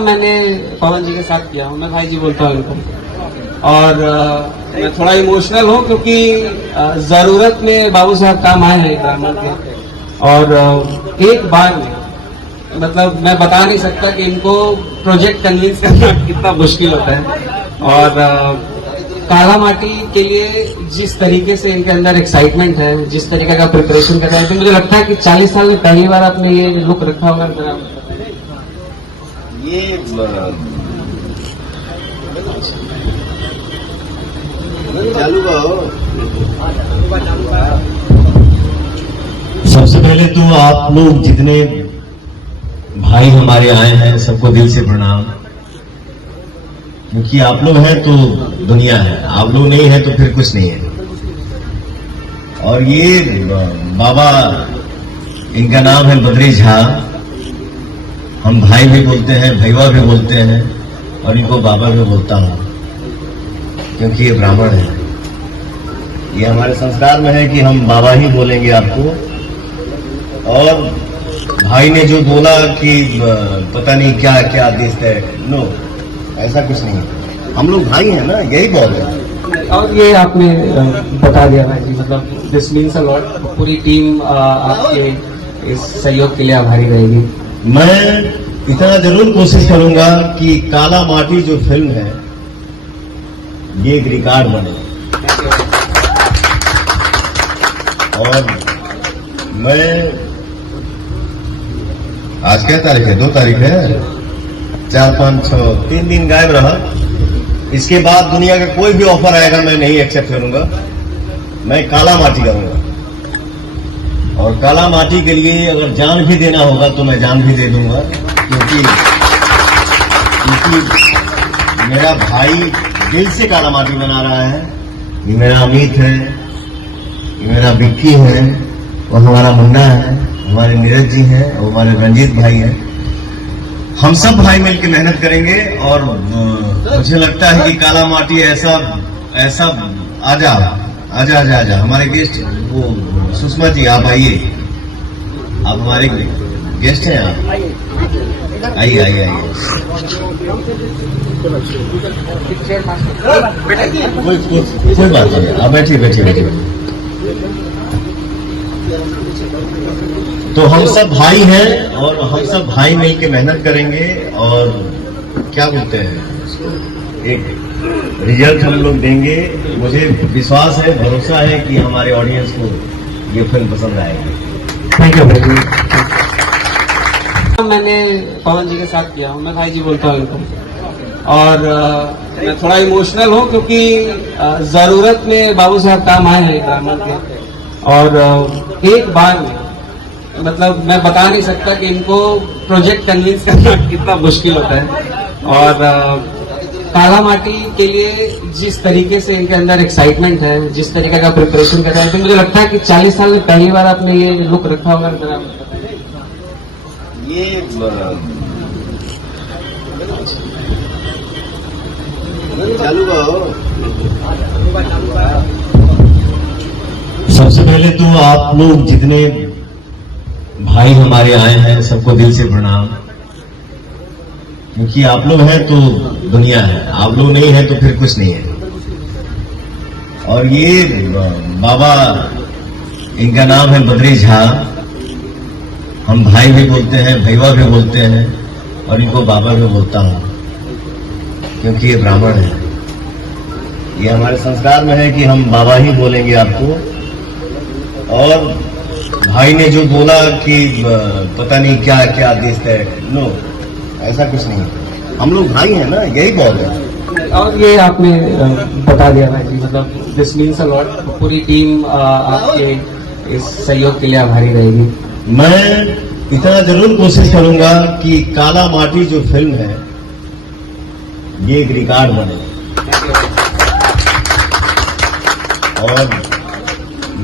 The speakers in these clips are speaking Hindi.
मैंने पवन जी के साथ किया हूँ, मैं भाई जी बोलता हूँ इनको। और मैं थोड़ा इमोशनल हूँ क्योंकि जरूरत में बाबू साहब काम आए हैं ड्रामा के। और एक बार में मतलब मैं बता नहीं सकता कि इनको प्रोजेक्ट कन्विंस करना कितना मुश्किल होता है। और काला माटी के लिए जिस तरीके से इनके अंदर एक्साइटमेंट है, जिस तरीके का प्रिपरेशन कर रहे हैं, तो मुझे लगता है कि 40 साल में पहली बार आपने ये लुक रखा होगा। ये चालू का हो। सबसे पहले तो आप लोग जितने भाई हमारे आए हैं सबको दिल से प्रणाम, क्योंकि आप लोग हैं तो दुनिया है, आप लोग नहीं है तो फिर कुछ नहीं है। और ये बाबा, इनका नाम है बद्री झा, हम भाई भी बोलते हैं, भैया भी बोलते हैं, और इनको बाबा भी बोलता हूं क्योंकि ये ब्राह्मण है। ये हमारे संस्कार में है कि हम बाबा ही बोलेंगे आपको। और भाई ने जो बोला कि पता नहीं क्या क्या दिस है, नो, ऐसा कुछ नहीं है। हम लोग भाई हैं ना, यही बहुत है। और ये आपने बता दिया भाई जी, मतलब दिस मीन्स अ लॉट। पूरी टीम आपके इस सहयोग के लिए आभारी रहेगी। मैं इतना जरूर कोशिश करूंगा कि काला माटी जो फिल्म है ये एक रिकॉर्ड बने। और मैं आज क्या तारीख है? 2 तारीख है, 4, 5, 6, 3 दिन गायब रहा। इसके बाद दुनिया का कोई भी ऑफर आएगा मैं नहीं एक्सेप्ट करूंगा। मैं काला माटी करूंगा, और काला माटी के लिए अगर जान भी देना होगा तो मैं जान भी दे दूंगा, क्योंकि मेरा भाई दिल से काला माटी बना रहा है। ये मेरा अमित है, ये मेरा विक्की है, और हमारा मुन्ना है, हमारे नीरज जी हैं, और हमारे रंजीत भाई हैं। हम सब भाई मिलकर मेहनत करेंगे। और मुझे लगता है कि काला माटी ऐसा आजा आजा आजा आजा। हमारे गेस्ट वो सुषमा जी, आप आइए, आप हमारे गेस्ट हैं, आप आइए आइए आइए। कोई बात नहीं, आप बैठिए बैठिए बैठिए। तो हम सब भाई हैं, और हम सब भाई मिलकर मेहनत करेंगे, और क्या बोलते हैं, एक रिजल्ट हम लोग देंगे। मुझे विश्वास है, भरोसा है कि हमारे ऑडियंस को ये फिल्म पसंद आएगी। थैंक यू भाई जी। मैंने पवन जी के साथ किया हूँ, मैं भाई जी बोलता हूँ इनको। और मैं थोड़ा इमोशनल हूँ क्योंकि जरूरत में बाबू साहब काम आए हैं ड्रामा के। और एक बार में मतलब मैं बता नहीं सकता कि इनको प्रोजेक्ट कन्विंस करना कितना मुश्किल होता है। और काला माटी के लिए जिस तरीके से इनके अंदर एक्साइटमेंट है, जिस तरीके का प्रिपरेशन कर रहे हैं, तो मुझे लगता है कि 40 साल में पहली बार आपने ये लुक रखा होगा। ये चालू का हो। सबसे पहले तो आप लोग जितने भाई हमारे आए हैं सबको दिल से प्रणाम, क्योंकि आप लोग हैं तो दुनिया है, आप लोग नहीं है तो फिर कुछ नहीं है। और ये बाबा, इनका नाम है बद्री झा, हम भाई भी बोलते हैं, भैया भी बोलते हैं, और इनको बाबा भी बोलता हूं क्योंकि ये ब्राह्मण है। ये हमारे संस्कार में है कि हम बाबा ही बोलेंगे आपको। और भाई ने जो बोला कि पता नहीं क्या क्या दिस है, नो, ऐसा कुछ नहीं है। हम लोग भाई हैं ना, यही बहुत है। और ये आपने बता दिया भाई जी, मतलब दिस मीन्स अ लॉट। पूरी टीम आपके इस सहयोग के लिए आभारी रहेगी। मैं इतना जरूर कोशिश करूंगा कि काला माटी जो फिल्म है ये एक रिकॉर्ड बने। और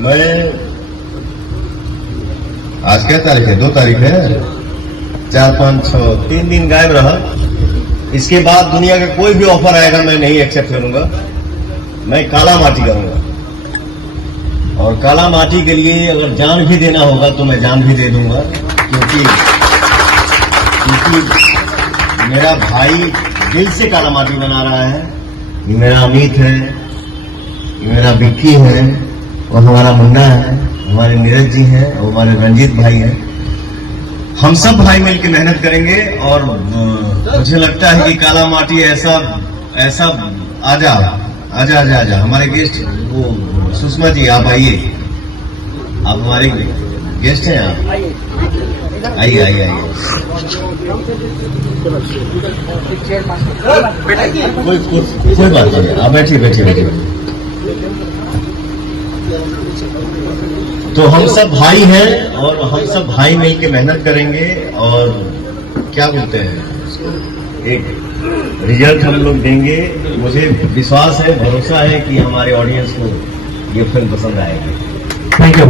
मैं आज क्या तारीख है? 2 तारीख है, 4, 5, 6, 3 दिन गायब रहा। इसके बाद दुनिया का कोई भी ऑफर आएगा मैं नहीं एक्सेप्ट करूंगा। मैं काला माटी करूंगा, और काला माटी के लिए अगर जान भी देना होगा तो मैं जान भी दे दूंगा, क्योंकि मेरा भाई दिल से काला माटी बना रहा है। ये मेरा अमित है, ये मेरा विक्की है, और हमारा मुन्ना है, हमारे नीरज जी हैं, और हमारे रंजीत भाई हैं। हम सब भाई मिलकर मेहनत करेंगे और मुझे लगता है कि काला माटी ऐसा आजा हमारे गेस्ट वो सुषमा जी आप आइए, आप हमारे गेस्ट हैं, आप आइए। कोई बात नहीं, आप बैठिए। तो हम सब भाई हैं और हम सब भाई मिल के मेहनत करेंगे और क्या बोलते हैं एक रिजल्ट हम लोग देंगे। मुझे विश्वास है, भरोसा है कि हमारे ऑडियंस को ये फिल्म पसंद आएगी। Thank you.